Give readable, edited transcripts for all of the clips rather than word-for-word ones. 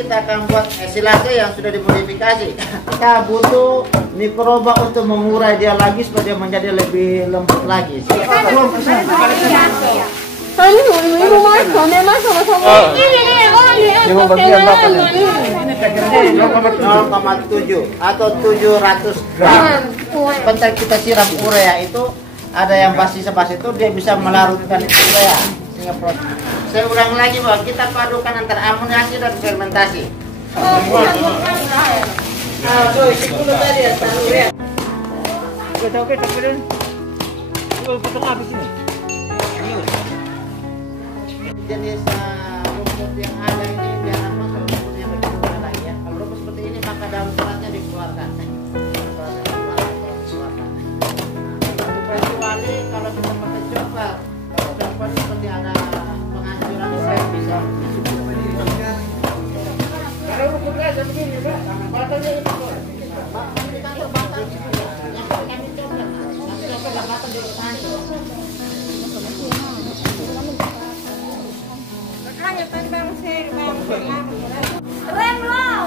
Kita akan buat silase yang sudah dimodifikasi. Kita butuh mikroba untuk mengurai dia lagi supaya menjadi lebih lembut lagi. 0,7 atau 700 gram. Sebentar kita siram urea itu ada yang basi-basi itu dia bisa melarutkan urea. Saya ulang lagi bahwa kita padukan antara amuniasi dan fermentasi. Jenis rumput yang ada ini jangan masuk rumput yang lebih muda lagi ya. Kalau rumput seperti ini maka daun suratnya dikeluarkan. Kecuali kalau kita pakai coklat, coklat seperti ada penghancuran sel bisa. Kalau rumputnya begini, Pak, batangnya itu kok. Batang di kantor batang. Yang kami coklat, yang coklat batang juga hancur. Keren loh.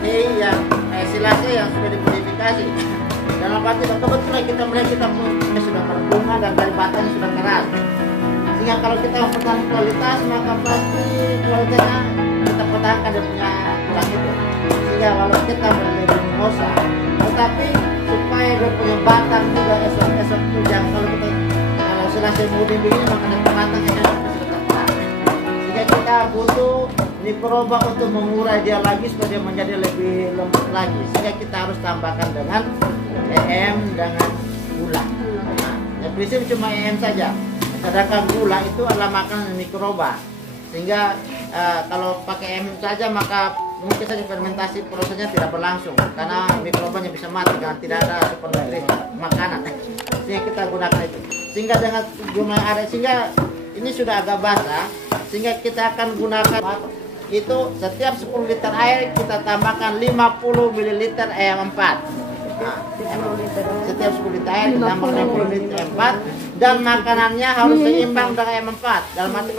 Ini yang silase yang sudah dimodifikasi. Dalam arti kebetulan kita melihat kita sudah berbunga dan dari batangnya sudah keras. Sehingga kalau kita mempertahankan kualitas maka pasti kualitasnya kita pertahankan dia punya tulang itu. Sehingga kalau kita lebih mimosa, tetapi supaya dia punya batang juga esok itu jangan kalau kita silase mudi begini maka ada batangnya sudah terkeras. Sehingga kita butuh mikroba untuk mengurai dia lagi supaya dia menjadi lebih lembut lagi. Sehingga kita harus tambahkan dengan EM dengan gula. Nah, yang prinsip cuma EM saja. Sedangkan gula itu adalah makanan mikroba. Sehingga kalau pakai EM saja maka mungkin saja fermentasi prosesnya tidak berlangsung karena mikrobanya bisa mati dan tidak ada supernutrisi makanan. Sehingga kita gunakan itu. Sehingga dengan jumlah ada sehingga ini sudah agak basah sehingga kita akan gunakan itu setiap 10 liter air kita tambahkan 50 ml EM4. Nah, setiap 10 liter air kita tambahkan 50 liter EM4 dan makanannya harus seimbang dengan EM4. Dalam arti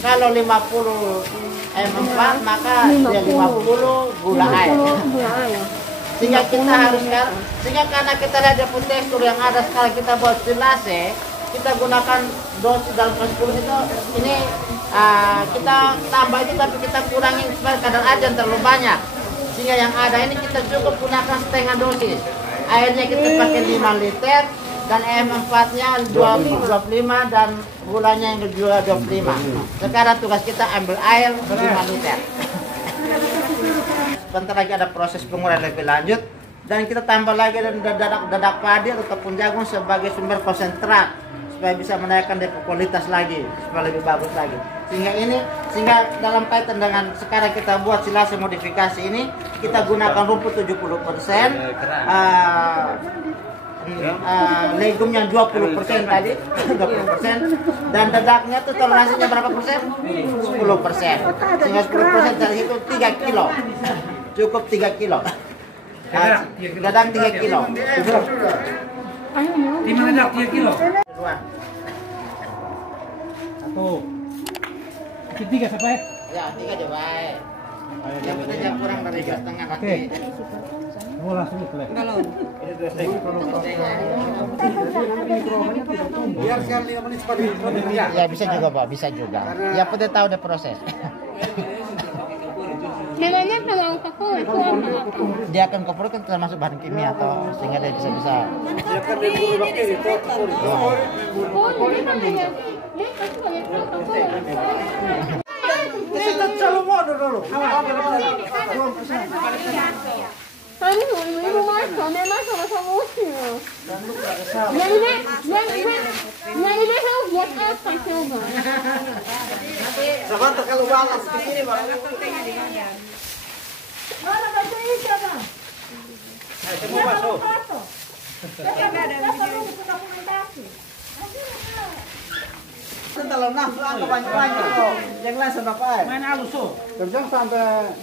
kalau 50 EM4 maka dia 50 gula air. Sehingga kita harus karena kita lihat dia tekstur yang ada sekarang kita buat silase, kita gunakan dosis dalam 10 itu ini kita tambah itu tapi kita kurangin supaya kadar aja terlalu banyak. Sehingga yang ada ini kita cukup gunakan setengah dosis. Airnya kita pakai 5 liter dan EM4-nya 25 dan gulanya yang juga 25. Sekarang tugas kita ambil air 5 liter. Sebentar lagi ada proses penguraian lebih lanjut dan kita tambah lagi dadak padi atau tepung jagung sebagai sumber konsentrat supaya bisa menaikkan kualitas lagi supaya lebih bagus lagi. Sehingga dalam kaitan dengan sekarang kita buat silase modifikasi ini kita gunakan rumput 70%, legumnya 20% tadi 20% dan dadaknya tuh toleransinya berapa persen? 10%. Sehingga 10% dari itu 3 kilo. Cukup 3 kilo. Dadang 3 kilo. Lima dadak 3 kilo. Satu. Tiga sampai. Ya, 3 aja baik. Yang penting jangan kurang dari setengah kaki. Mau langsung itu lah. Biar sekali 5 menit sekali. Ya bisa juga Pak, bisa juga. Ya penting tahu deh proses. Memangnya kalau kakak itu apa? Dia akan kopor kan termasuk bahan kimia atau sehingga dia bisa Dia kan dia bunuh bakteri itu. Oh, ini kan dia pasti banyak kakak. Kita selalu modal dulu. Kami ibu masak, memang sama-sama usia. Yang ini saya buat apa coba? Sabar kalau balas di sini Bang. Mana baca ini bang? Semua masuk. Saya ada dokumentasi. Setelah nafsu banyak-banyak kok. Yang lain sama apa? Main halus tuh. Kerjaan sampai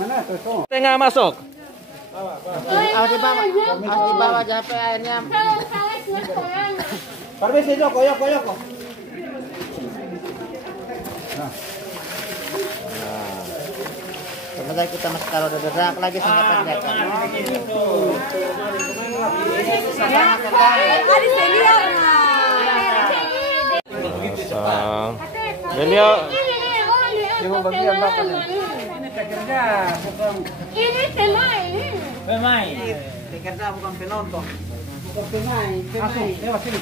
mana tuh? Tengah masuk. Harus dibawa sampai airnya. Permisi Joko, Yoko. Sebentar kita masih taruh dedak lagi sehingga pendekkan. Beliau Ini kerja bukan Ini pemain. pemain. Kerja bukan penonton. Masuk, lewat sini.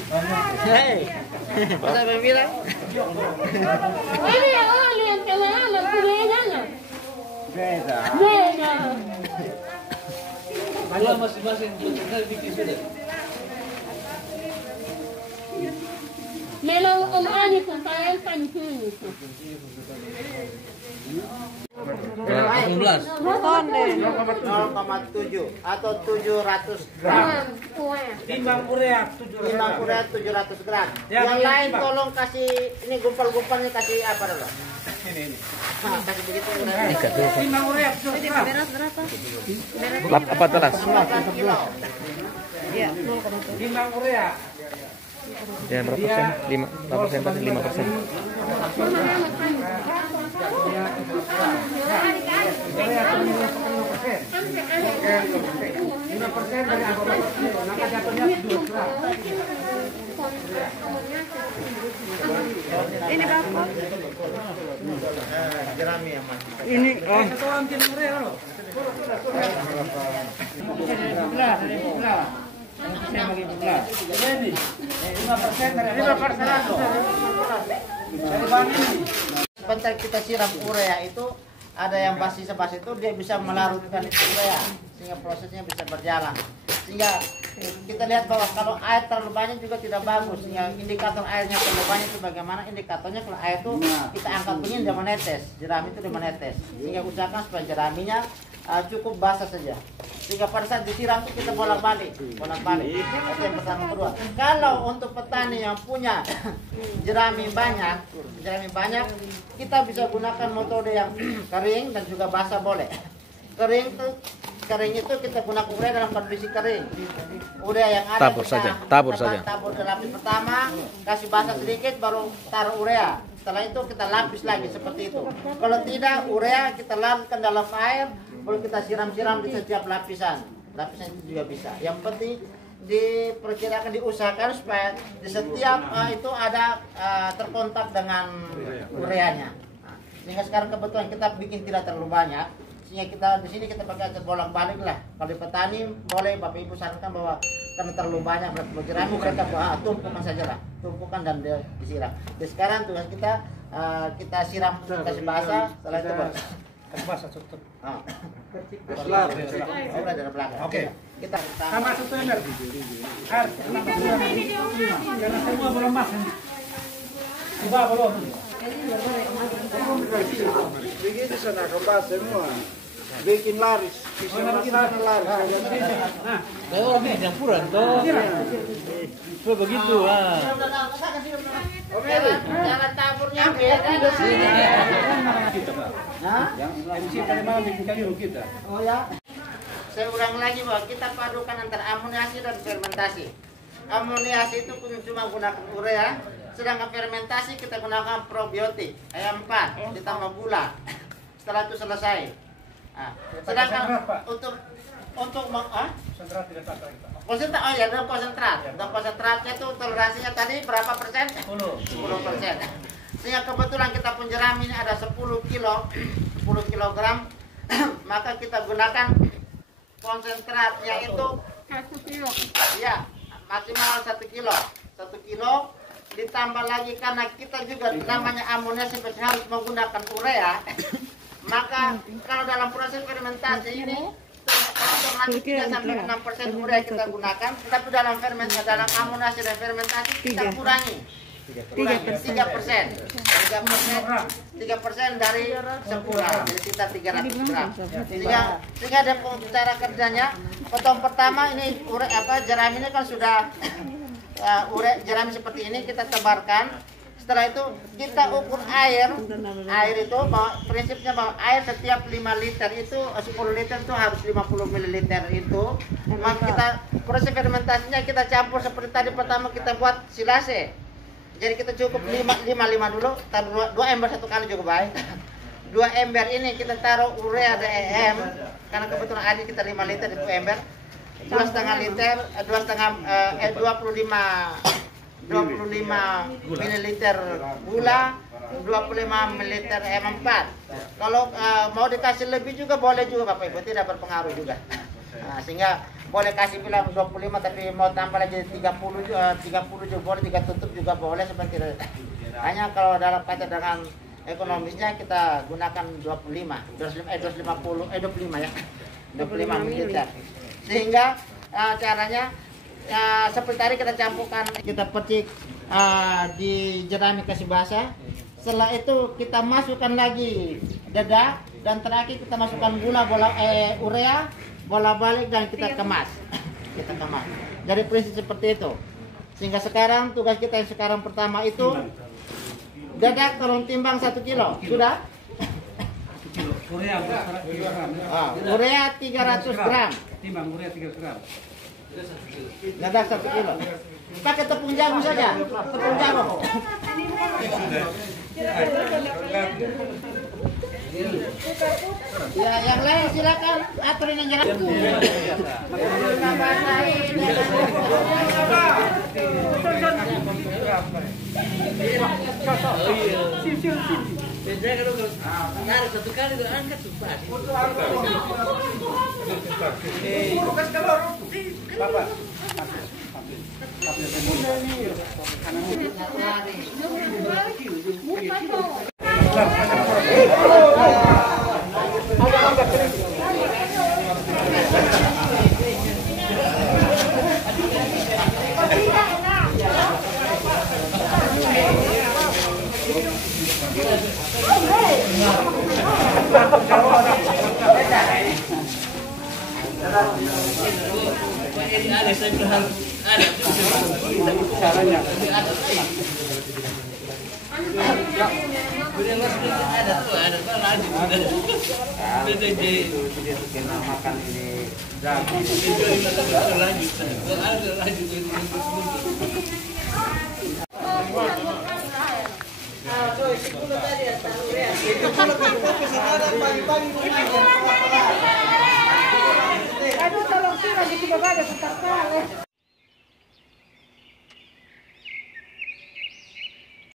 Hei, masa bilang? Ini oli yang pemain kuliahnya. Beda. Beda. Kalau masing-masing benar bikin sudah. Memang Om Ani kumpayan pancing. 18. 0,7 atau 700 gram. Timbang urea 700. Timbang urea 700 gram. Ya, Yang ya, lain Pak. tolong kasih ini gumpal-gumpalnya kasih apa dulu? Ini. Nah, kasih begitu urea. Timbang urea 700. Apa telas? 15 kilo. Timbang urea. Ya berapa persen? 5% tadi 5%. Urea 5%. 5% dari anggota maka jatuhnya 2 gram. Ini berapa? Jerami yang mana? Ini Satuan timbang urea loh. Ini 5% dari 5%. Sebentar kita siram urea itu ada yang basi-basi itu dia bisa melarutkan itu urea sehingga prosesnya bisa berjalan. Sehingga kita lihat bahwa kalau air terlalu banyak juga tidak bagus. Sehingga indikator airnya terlalu banyak itu bagaimana? Indikatornya kalau air itu kita angkat bunyi dia menetes, jerami itu dia menetes. Sehingga usahakan supaya jeraminya cukup basah saja. Sehingga pada saat disiram itu kita bolak-balik. Itu yang pertama. Kedua, kalau untuk petani yang punya jerami banyak, kita bisa gunakan metode yang kering dan juga basah boleh. Kering itu kita gunakan urea dalam kondisi kering. Urea yang ada Tabur kita saja, tabur saja. Tabur di lapis pertama, kasih basah sedikit baru taruh urea. Setelah itu kita lapis lagi seperti itu. Kalau tidak, urea kita larutkan dalam air, baru kita siram-siram di setiap lapisan. Lapisan itu juga bisa. Yang penting diperkirakan, diusahakan supaya di setiap itu ada terkontak dengan ureanya. Sehingga sekarang kebetulan kita bikin tidak terlalu banyak. Sehingga kita di sini kita pakai aja bolak-balik lah. Kalau di petani boleh Bapak Ibu sarankan bahwa karena terlalu banyak berapa jerami mereka tumpukan saja lah, tumpukan dan dia disiram. Jadi sekarang tugas kita siram kasih basah, setelah itu baru. Basah tutup. Udah dari belakang. Oke. Kita Sama satu energi. Air. Karena semua belum masuk. Coba belum. begitu sana kebas semua. Bikin laris. Bisa bikin laris. Nah, Oh, ini campuran toh. So begitu ah. Cara taburnya beda di sini. Hah? yang MC tadi malam bikin kalian kita. Oh ya. Saya ulang lagi bahwa kita padukan antara amoniasi dan fermentasi. Amoniasi itu cuma gunakan urea, sedangkan fermentasi kita gunakan probiotik E4 ditambah gula. Setelah itu selesai. Nah, sedangkan untuk Sentral tidak tak kita. konsentrat, oh ya, dalam konsentrat. Dalam konsentratnya itu toleransinya tadi berapa persen? 10. 10%. Sehingga kebetulan kita pun jerami ini ada 10 kilogram, maka kita gunakan konsentratnya itu 1 kilo. ya maksimal 1 kilo. 1 kilo ditambah lagi karena kita juga namanya amoniasi harus menggunakan urea. Maka kalau dalam proses fermentasi ini otomatis 3-6% urea kita gunakan, tetapi dalam amoniasi dan fermentasi kita kurangi 3% dari 10, jadi sekitar 300 gram. Sehingga ada cara kerjanya. Potong pertama ini jerami ini kan sudah jerami seperti ini kita tebarkan. Setelah itu kita ukur air itu prinsipnya bahwa air setiap 5 liter itu 10 liter itu harus 50 ml itu. Maka kita proses fermentasinya kita campur seperti tadi pertama kita buat silase. Jadi kita cukup 5 dulu, taruh 2 ember satu kali cukup baik. 2 ember ini kita taruh urea DEM karena kebetulan air kita 5 liter itu ember. 2,5 liter, 25 ml gula, 25 ml M4. Kalau mau dikasih lebih juga boleh juga Bapak Ibu, tidak berpengaruh juga. Nah, sehingga boleh kasih bilang 25 tapi mau tambah lagi 30 juga boleh, 3 tutup juga boleh seperti itu. Hanya kalau dalam kaitan dengan ekonomisnya kita gunakan 25 ya. 25 ml. Sehingga caranya seperti tadi kita campurkan, kita petik di jerami kasih basah. Setelah itu kita masukkan lagi dedak dan terakhir kita masukkan gula urea, bola balik dan kita kemas. Kita kemas. Jadi prinsip seperti itu. Sehingga sekarang tugas kita yang sekarang pertama itu dedak tolong timbang 1 kilo. Sudah? Urea kilogram. Urea 300 gram. Timbang urea 300 gram. Dedak 1 kilo. Pakai tepung jagung saja. Tepung jagung. Ya, yang lain silakan aturin yang jalan. Satu kali udah angkat sumpah. Bapak. Ini ada saya bilang ada Caranya. ada tuh lanjut Kita makan ini Aduh, tolong sih lagi coba ada